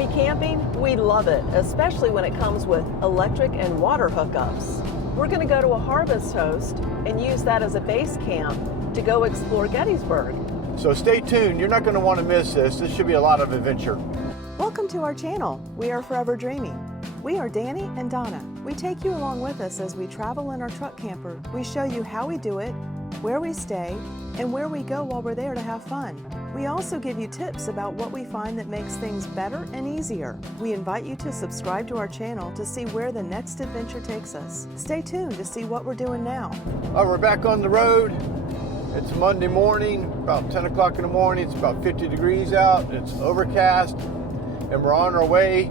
free camping? We love it, especially when it comes with electric and water hookups. We're going to go to a harvest host and use that as a base camp to go explore Gettysburg. So stay tuned. You're not going to want to miss this. This should be a lot of adventure. Welcome to our channel, We Are Forever Dreaming. We are Danny and Donna. We take you along with us as we travel in our truck camper. We show you how we do it, where we stay, and where we go while we're there to have fun. We also give you tips about what we find that makes things better and easier. We invite you to subscribe to our channel to see where the next adventure takes us. Stay tuned to see what we're doing now. We're back on the road. It's Monday morning, about 10 o'clock in the morning. It's about 50 degrees out. It's overcast, and we're on our way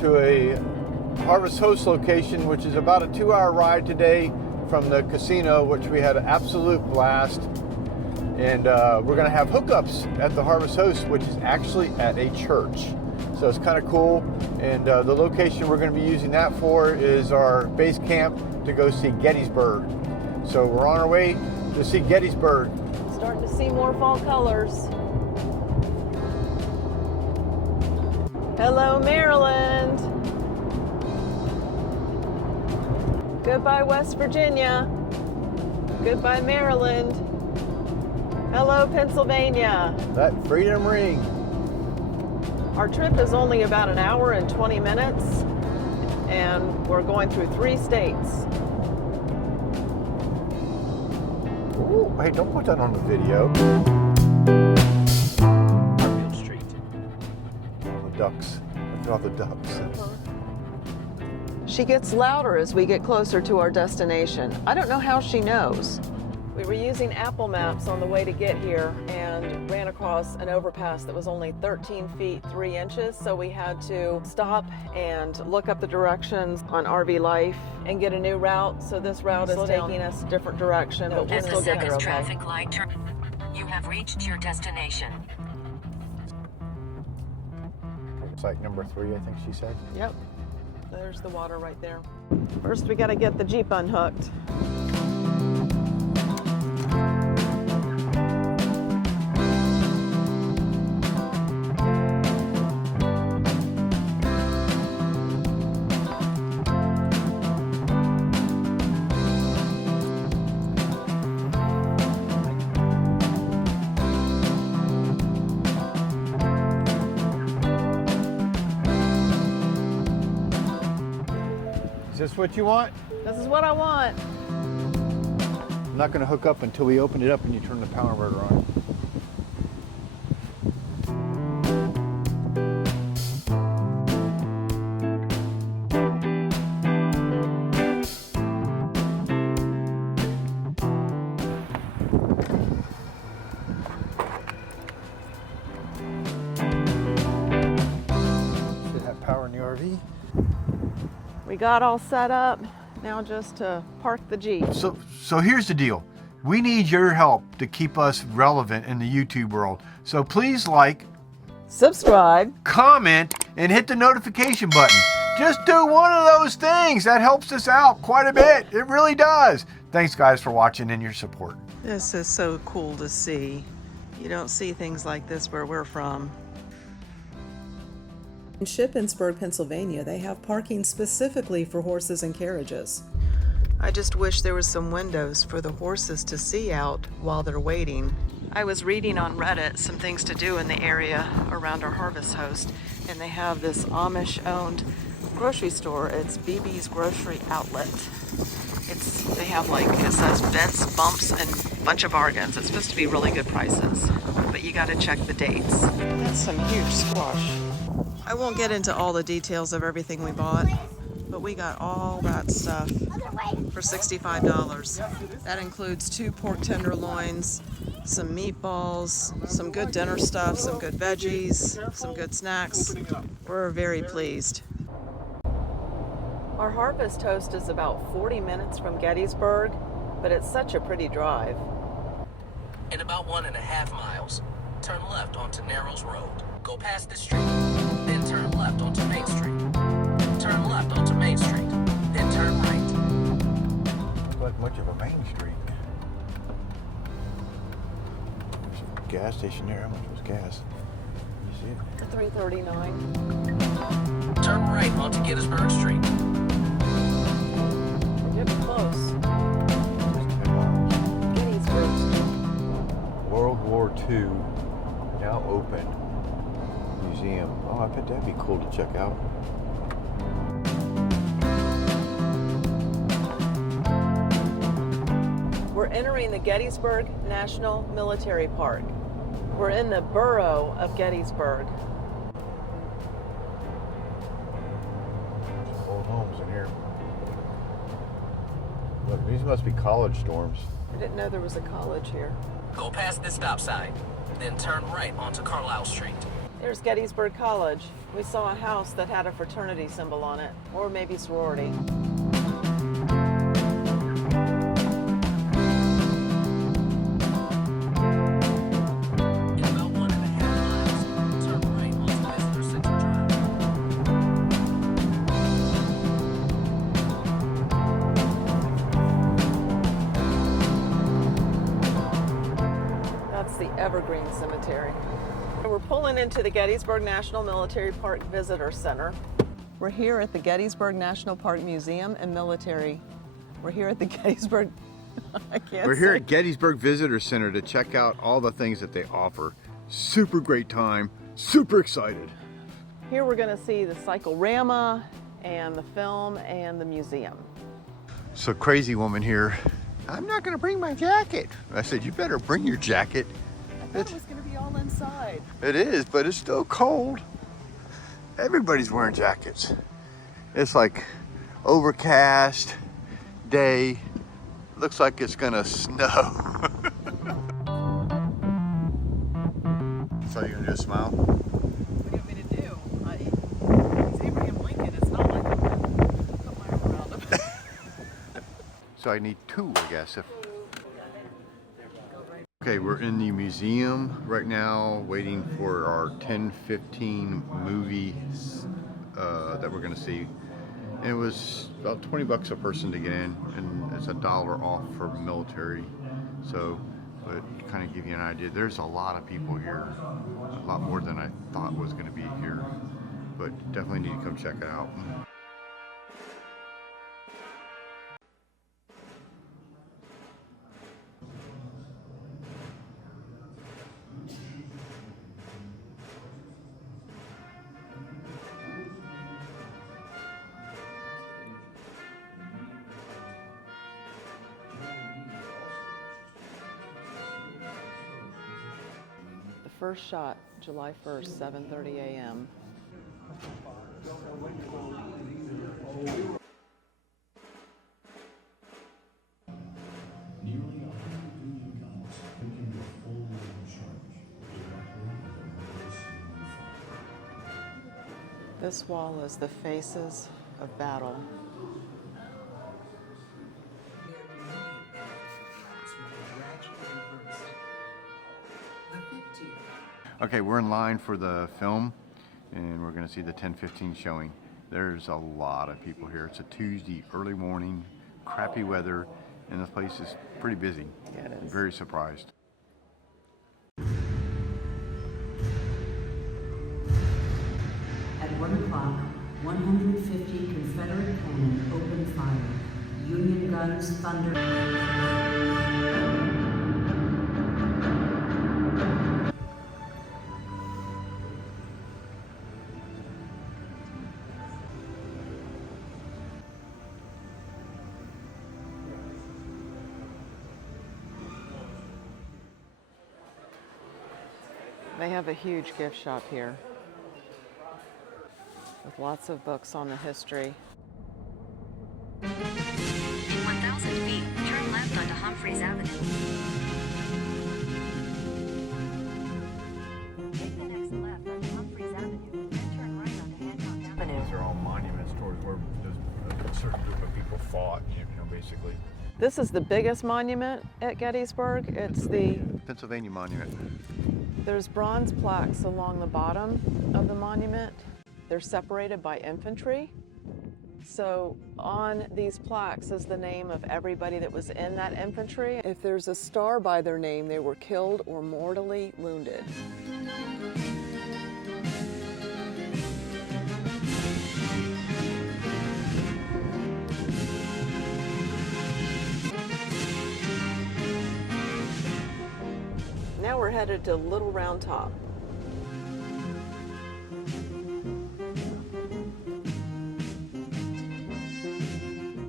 to a harvest host location, which is about a 2-hour ride today from the casino, which we had an absolute blast. And we're going to have hookups at the harvest host, which is actually at a church. So it's kind of cool. And the location we're going to be using that for is our base camp to go see Gettysburg. So we're on our way to see Gettysburg. Starting to see more fall colors. Hello, Maryland. Goodbye, West Virginia. Goodbye, Maryland. Hello, Pennsylvania. That freedom ring. Our trip is only about an hour and 20 minutes, and we're going through 3 states. Ooh, hey, don't put that on the video. Garfield Street. All the ducks. Look at all the ducks. She gets louder as we get closer to our destination. I don't know how she knows. We were using Apple Maps on the way to get here and ran across an overpass that was only 13 feet 3 inches, so we had to stop and look up the directions on RV Life and get a new route. So this route is taking us a different direction, but we'll At still the get there second okay. traffic light turn, you have reached your destination. Site number 3, I think she said. Yep, there's the water right there. First we got to get the Jeep unhooked. Is this what you want? This is what I want. I'm not going to hook up until we open it up and you turn the power motor on. Should have power in the RV. We got all set up. Now just to park the Jeep. So here's the deal. We need your help to keep us relevant in the YouTube world. So please like, Subscribe. comment, and hit the notification button. Just do one of those things. That helps us out quite a bit. It really does. Thanks guys for watching and your support. This is so cool to see. You don't see things like this where we're from. In Shippensburg, Pennsylvania, they have parking specifically for horses and carriages. I just wish there was some windows for the horses to see out while they're waiting. I was reading on Reddit some things to do in the area around our harvest host, and they have this Amish-owned grocery store. It's BB's Grocery Outlet. They have like, it says vents, bumps, and a bunch of bargains. It's supposed to be really good prices, but you gotta check the dates. That's some huge squash. I won't get into all the details of everything we bought, but we got all that stuff for $65. That includes 2 pork tenderloins, some meatballs, some good dinner stuff, some good veggies, some good snacks. We're very pleased. Our harvest host is about 40 minutes from Gettysburg, but it's such a pretty drive. In about 1.5 miles, turn left onto Narrows Road. Go past the street, then turn left onto Main Street. Turn left onto Main Street, then turn right. Looks like much of a main street. There's a gas station there. How much was gas? You see it? $3.39. Turn right onto Gettysburg Street. We're getting close. Gettysburg Street. World War II, now open. Museum. Oh, I bet that'd be cool to check out. We're entering the Gettysburg National Military Park. We're in the borough of Gettysburg. Old homes in here. Look, these must be college dorms. I didn't know there was a college here. Go past this stop sign, then turn right onto Carlisle Street. There's Gettysburg College. We saw a house that had a fraternity symbol on it, or maybe sorority. In about 1.5 miles, turn right onto Visitor Center Drive. That's the Evergreen Cemetery. We're pulling into the Gettysburg National Military Park Visitor Center. We're here at the Gettysburg National Park Museum and Military. We're here at the Gettysburg, We're here at Gettysburg Visitor Center to check out all the things that they offer. Super great time, super excited. Here we're gonna see the cyclorama and the film and the museum. So crazy woman here, I'm not gonna bring my jacket. I said, you better bring your jacket. I thought it was gonna be all inside. It is, but it's still cold. Everybody's wearing jackets. It's like overcast day. Looks like it's gonna snow. So you're gonna do a smile? What do you want me to do? It's Abraham Lincoln. It's not like I'm gonna put my arm around him. So I need two, I guess. Okay, we're in the museum right now, waiting for our 10:15 movie that we're gonna see. And it was about 20 bucks a person to get in, and it's $1 off for military. So, but kind of give you an idea, there's a lot of people here, a lot more than I thought was gonna be here. But definitely need to come check it out. First shot, July 1st, 7:30 a.m. This wall is the faces of battle. Okay, we're in line for the film, and we're going to see the 10:15 showing. There's a lot of people here. It's a Tuesday early morning, crappy weather, and this place is pretty busy. Yeah, it is. Very surprised. At 1 o'clock, 150 Confederate cannon opened fire. Union guns thundered. They have a huge gift shop here with lots of books on the history. In 1,000 feet, turn left onto Humphreys Avenue. Take the next left onto Humphreys Avenue, then turn right onto Hancock Avenue. These are all monuments towards where a certain group of people fought, basically. This is the biggest monument at Gettysburg. It's the Pennsylvania Monument. There's bronze plaques along the bottom of the monument. They're separated by infantry. So on these plaques is the name of everybody that was in that infantry. If there's a star by their name, they were killed or mortally wounded. headed to Little Round Top.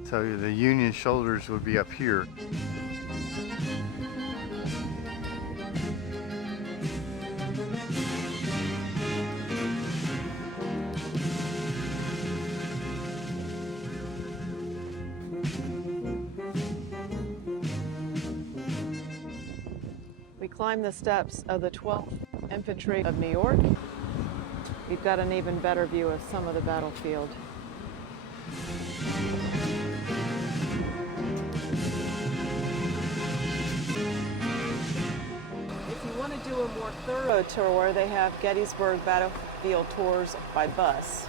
So the Union shoulders would be up here. We climbed the steps of the 12th Infantry of New York. We've got an even better view of some of the battlefield. If you want to do a more thorough tour, they have Gettysburg Battlefield tours by bus.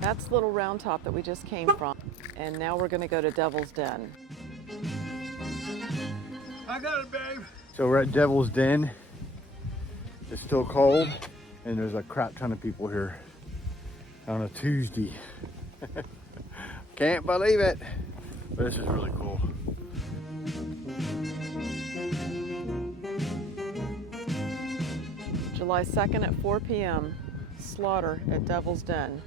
That's Little Round Top that we just came from. And now we're going to go to Devil's Den. I got it, babe. So we're at Devil's Den. It's still cold, and there's a crap ton of people here on a Tuesday. Can't believe it, but this is really cool. July 2nd at 4 p.m. Slaughter at Devil's Den.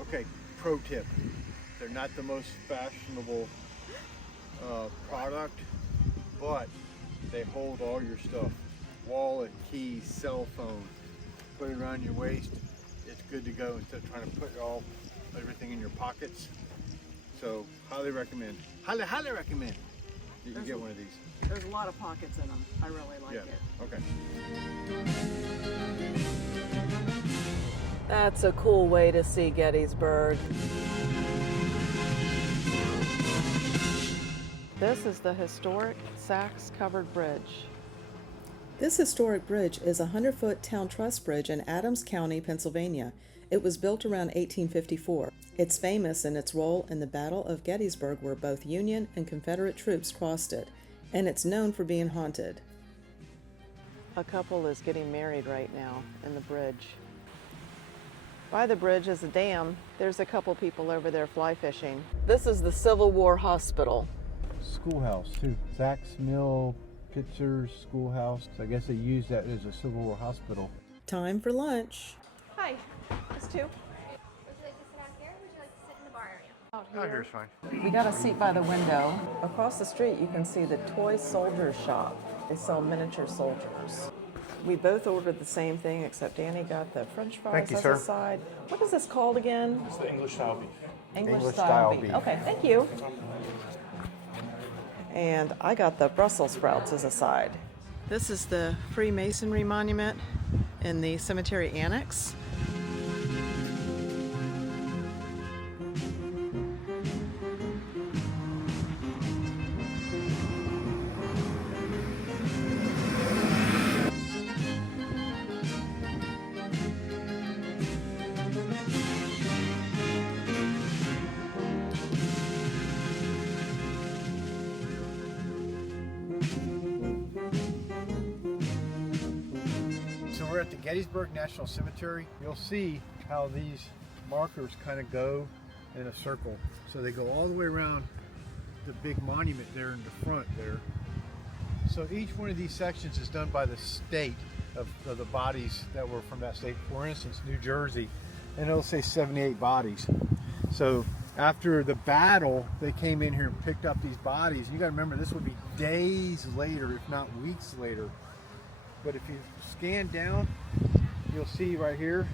Okay, pro tip. They're not the most fashionable product, but they hold all your stuff. Wallet, keys, cell phone. Put it around your waist. It's good to go instead of trying to put everything in your pockets. So highly recommend. Highly recommend that you get one of these. There's a lot of pockets in them. I really like it. Okay. That's a cool way to see Gettysburg. This is the historic Sachs-covered bridge. This historic bridge is a 100-foot town truss bridge in Adams County, Pennsylvania. It was built around 1854. It's famous in its role in the Battle of Gettysburg, where both Union and Confederate troops crossed it, and it's known for being haunted. A couple is getting married right now in the bridge. By the bridge is a dam. There's a couple people over there fly fishing. This is the Civil War Hospital. Schoolhouse too. Sachs Mill Pitzer Schoolhouse. So I guess they use that as a Civil War hospital. Time for lunch. Hi, it's two. Would you like to sit out here, or would you like to sit in the bar area? Out here's fine. We got a seat by the window. Across the street you can see the Toy Soldiers Shop. They sell miniature soldiers. We both ordered the same thing, except Danny got the French fries you, as sir. a side. What is this called again? It's the English style beef. English style beef. Okay, thank you. And I got the Brussels sprouts as a side. This is the Freemasonry monument in the cemetery annex. So we're at the Gettysburg National Cemetery. You'll see how these markers kind of go in a circle. So they go all the way around the big monument there in the front there. So each one of these sections is done by the state of the bodies that were from that state. For instance, New Jersey, and it'll say 78 bodies. So after the battle, they came in here and picked up these bodies. You gotta remember, this would be days later, if not weeks later. But if you scan down, you'll see right here,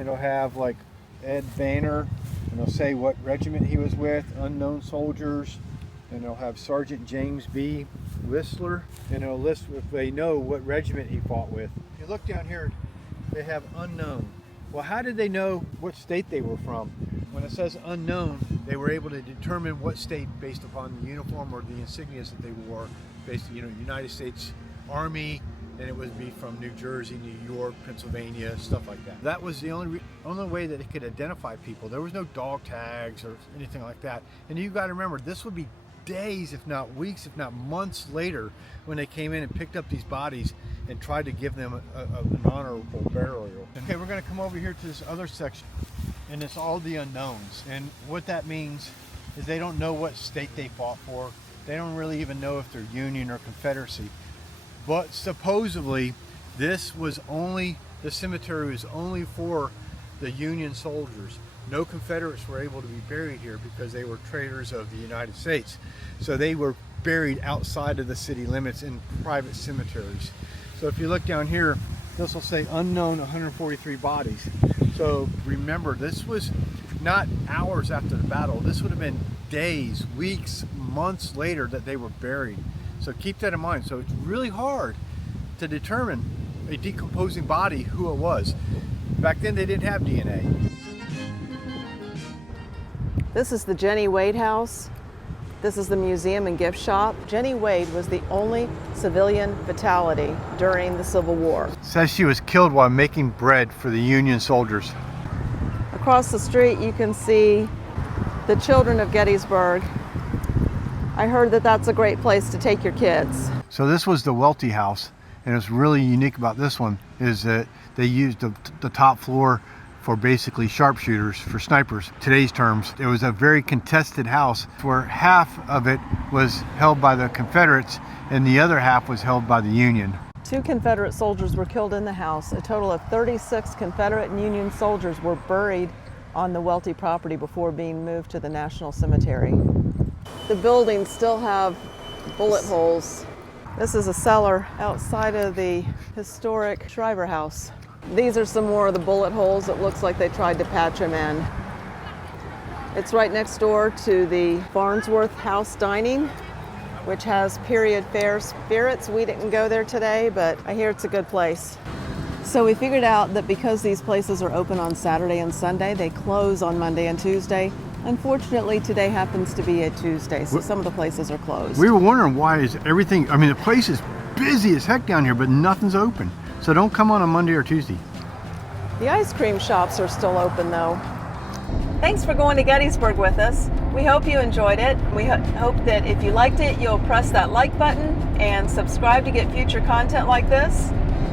it'll have like Ed Banner, and it'll say what regiment he was with, unknown soldiers, and it'll have Sergeant James B. Whistler, and it'll list if they know what regiment he fought with. If you look down here, they have unknown. Well, how did they know what state they were from? When it says unknown, they were able to determine what state based upon the uniform or the insignias that they wore, based, United States Army, and it would be from New Jersey, New York, Pennsylvania, stuff like that. That was the only way that it could identify people. There was no dog tags or anything like that. And you got to remember, this would be days, if not weeks, if not months later, when they came in and picked up these bodies and tried to give them an honorable burial. Okay, we're going to come over here to this other section, and it's all the unknowns. And what that means is they don't know what state they fought for. They don't really even know if they're Union or Confederacy. But supposedly, the cemetery was only for the Union soldiers. No Confederates were able to be buried here because they were traitors of the United States. So they were buried outside of the city limits in private cemeteries. So if you look down here, this will say unknown 143 bodies. So remember, this was not hours after the battle. This would have been days, weeks, months later that they were buried. So keep that in mind. So it's really hard to determine a decomposing body who it was. Back then they didn't have DNA. This is the Jenny Wade house. This is the museum and gift shop. Jenny Wade was the only civilian fatality during the Civil War. It says she was killed while making bread for the Union soldiers. Across the street you can see the children of Gettysburg. I heard that that's a great place to take your kids. So this was the Welty house, and what's really unique about this one is that they used the top floor for basically sharpshooters, for snipers, today's terms. It was a very contested house where half of it was held by the Confederates and the other half was held by the Union. 2 Confederate soldiers were killed in the house. A total of 36 Confederate and Union soldiers were buried on the Welty property before being moved to the National Cemetery. The buildings still have bullet holes. This is a cellar outside of the historic Shriver House. These are some more of the bullet holes. It looks like they tried to patch them in. It's right next door to the Farnsworth House Dining, which has period fair spirits. We didn't go there today, but I hear it's a good place. So we figured out that because these places are open on Saturday and Sunday, they close on Monday and Tuesday. Unfortunately, today happens to be a Tuesday, so some of the places are closed. We were wondering why is everything, I mean, the place is busy as heck down here, but nothing's open. So don't come on a Monday or Tuesday. The ice cream shops are still open though. Thanks for going to Gettysburg with us. We hope you enjoyed it. We hope that if you liked it, you'll press that like button and subscribe to get future content like this.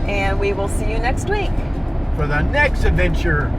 And we will see you next week For the next adventure.